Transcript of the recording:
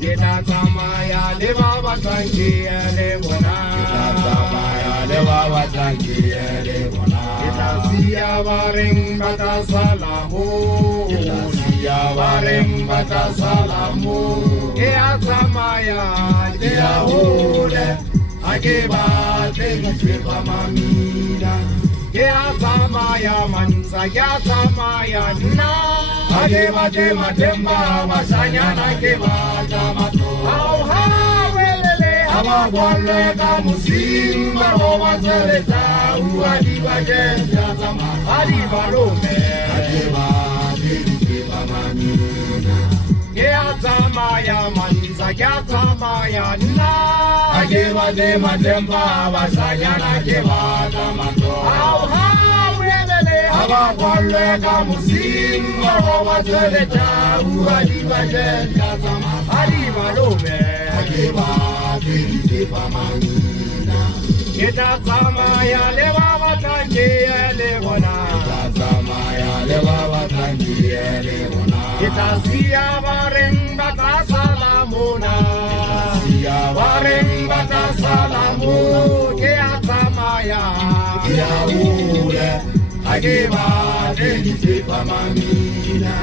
ke tla tsamaya le ba batlang ke ele bona, ke tla tsamaya le ba batlang ke ele bona, ke tla siya ba reng ba tla sala mo, ke tla siya ba reng ba tla sala mo, ke a tsamaya ke a hole, ha ke batle difepa mamina, ke a tsamaya mansa ke a tsamaya nna, ha ke batle matemba bashanyana ke batla matlo, ha welele ha ba kwale ka mosimba ho ba tseletsa ua di bakeng ya tsamaya, ha di balome, ha ke batle difepa mamina, ke a tsamaya mansa ke a tsamaya nna, ha ke batle matemba bashanyana ke batla matlo, ha welele ha ba kwale ka mosimba ho ba tseletsa ua di bakeng ya tsamaya, ha di balome, ha ke batle difepa mamina, ke tla tsamaya le ba batlang ke ele bona, tla tsamaya le ba batlang ke ele bona, ke tla siya ba reng ba tla sala mona, siya ba reng ba tla sala mo, ke a tsamaya ke a hole, ha ke batle difepa mamina.